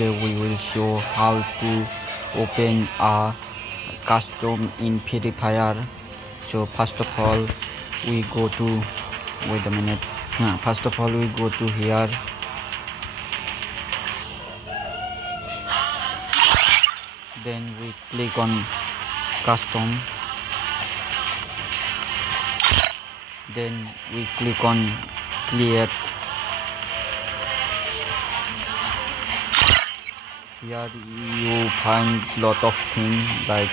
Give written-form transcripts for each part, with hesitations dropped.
today we will show how to open a custom in Free Fire. So first of all we go to first of all we go to here. Then we click on custom. Then we click on create. Here you find lot of things like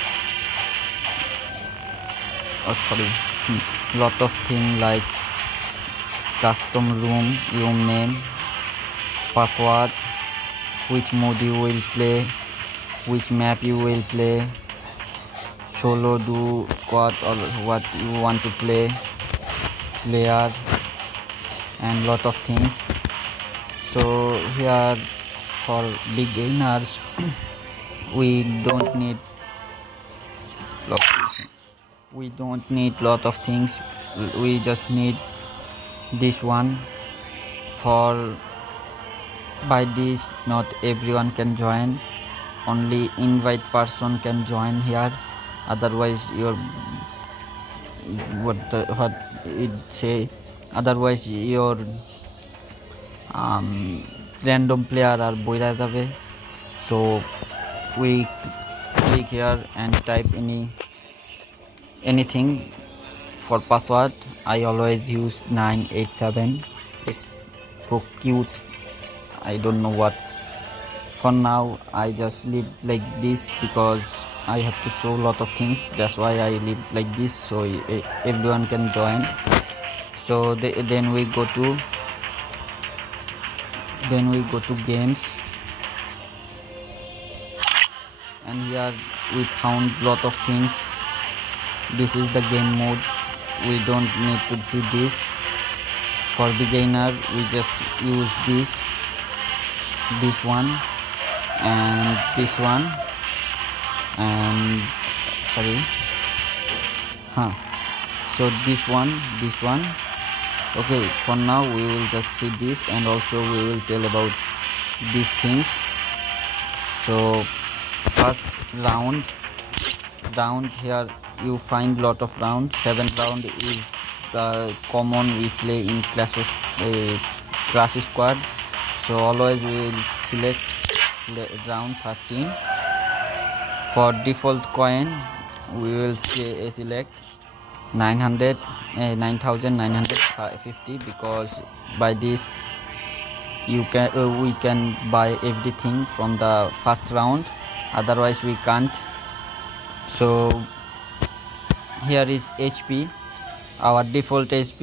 custom room name, password, which mode you will play, which map you will play, solo, do, squad, or what you want to play, player, and lot of things. So here for beginners we don't need lot of things. We just need this one. For by this not everyone can join, only invite person can join here, otherwise otherwise your random player are boira jabe. So we click here and type anything. For password I always use 987. It's so cute, I don't know what. For now I just leave like this because I have to show a lot of things, that's why I leave like this so everyone can join. So then we go to games, and here we found lot of things. This is the game mode, we don't need to see this. For beginner we just use this one and this one, and so this one. Okay, for now we will just see this, and also we will tell about these things. So first round, here you find lot of rounds. 7 round is the common we play in class squad. So always we will select round 13. For default coin we will select 9950, because by this we can buy everything from the first round, otherwise we can't. So here is HP. Our default HP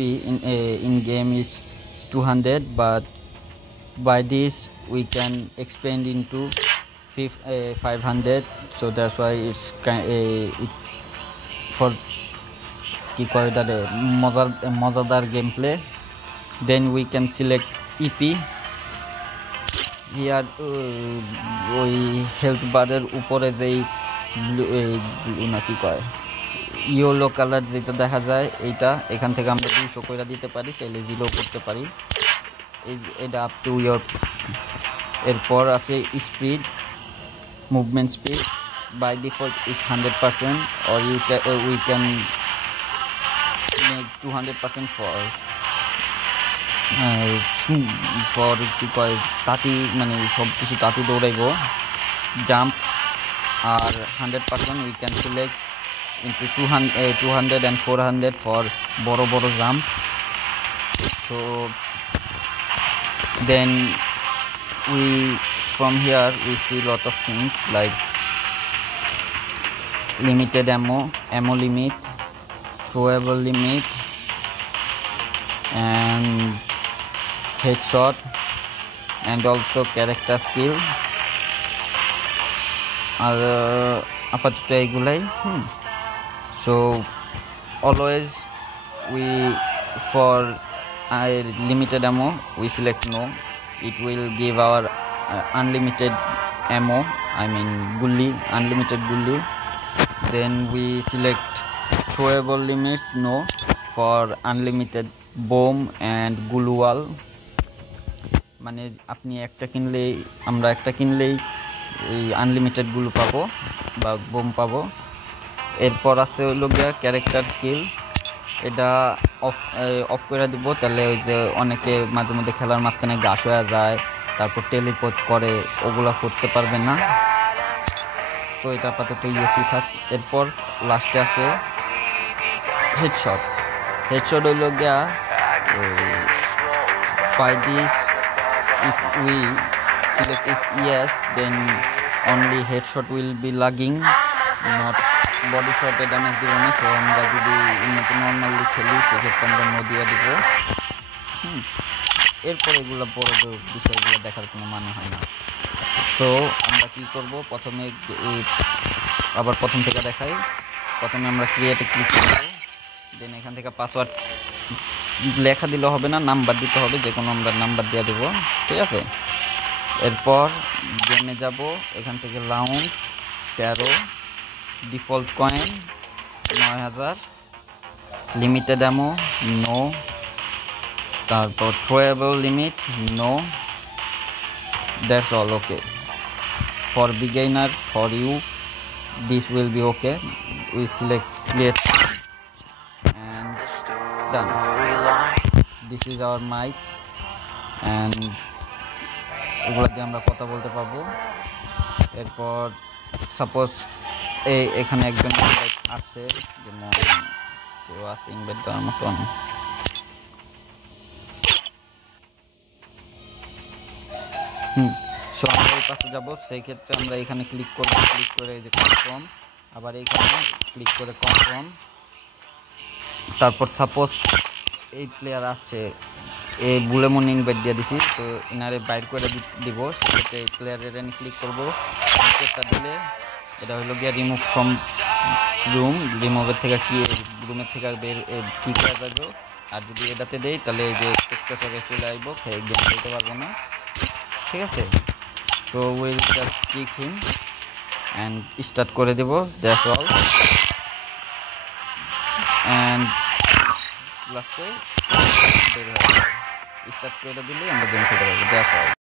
in game is 200, but by this we can expand into 500. So that's why it's for মজাদার gameplay. Then we can select EP. Here ওই হেলথ বারের উপরে যেই yellow colour যেটা দেখা যায়, এইটা এখান থেকে আমরা 200 কইরা দিতে পারি, চাইলে 0 করতে পারি। এটা আপ টু ইয়োর। এরপর আছে speed, movement speed. By default is 100%, or we can make 200% for কি কয় তাতি, মানে সব কিছু তাতি দৌড়াইব। জাম্প আর 100% we can select into 200 and 400 for বড় jump. So then from here we see lot of things like limited ammo limit, throwable limit, and headshot, and also character skill. আর আপাতত এগুলাই। So always for limited ammo we select no. It will give our unlimited ammo, I mean unlimited gulli. Then we select throwable limits no for unlimited bomb and glue wall. মানে আপনি একটা কিনলেই আমরা একটা কিনলেই এই আনলিমিটেডগুলো পাবো বা বোম পাবো। এরপর আছে হইলো গিয়া ক্যারেক্টার স্কিল, এটা অফ করে দিব, তাহলে ওই যে অনেকে মাঝে মধ্যে খেলার মাঝখানে ঘাস হয়ে যায়, তারপর টেলিপোর্ট করে, ওগুলা করতে পারবে না। তো এটা আপাতত ইয়েসি থাক। এরপর লাস্টে আসে হেডশট। হেডশট হইল গিয়া by this, if we select is yes, then only headshot will be lagging, not body shot এ ড্যামেজ দিব না। সো আমরা যদি এমনিতে নর্মালি খেলি সেক্ষেত্রে আমরা নো দিয়ে দিব। এরপর এগুলো বড় বিষয়গুলো দেখার কোনো মানে হয় না। সো আমরা কি করব, প্রথমে আবার প্রথম থেকে দেখাই। প্রথমে আমরা ক্রিয়েটে ক্লিক করব, দেন এখান থেকে পাসওয়ার্ড লেখা দিলে হবে না, নাম্বার দিতে হবে, যে কোনো আমরা নাম্বার দিয়ে দেবো, ঠিক আছে। এরপর গেমে যাব, এখান থেকে round 13, default coin 9000, limited ammo no, তারপর throwable limit no, that's all. Okay, for beginner, for you this will be okay. We select create and done. This is our mic and এগুলো দিয়ে আমরা কথা বলতে পারবো। এরপর সাপোজ এখানে একজন আছে, যেমন কেউ আছে ইনভাইট দেওয়ার মতন, সো আমরা এই পাশে যাবো, সেই ক্ষেত্রে আমরা এখানে ক্লিক করবো, ক্লিক করে এই যে কনফার্ম, আবার এইখানে ক্লিক করে কনফার্ম। তারপর সাপোজ এই প্লেয়ার আসছে, এই বুলেমন ইনভাইট দিয়ে দিছি, তো ইনারে বাইর করে দিব, সেক্ষেত্রে এই প্লেয়ারের এনে ক্লিক করবো, ক্লিকটা দিলে এটা হলো গিয়া রিমুভ ফ্রম রুম, রিমুভের থেকে কি রুমের থেকে বের কি করা যাবে। আর যদি এটাতে দেই তাহলে এই যে স্পেক্টেটরে চলে আসবো, গেম খেলতে পারবো না, ঠিক আছে। So we'll just kick him and start করে দেব, that's all, and লাস্টে স্টার্ট করে দিলে আমরা গেম খেলতে পারবো, that's all.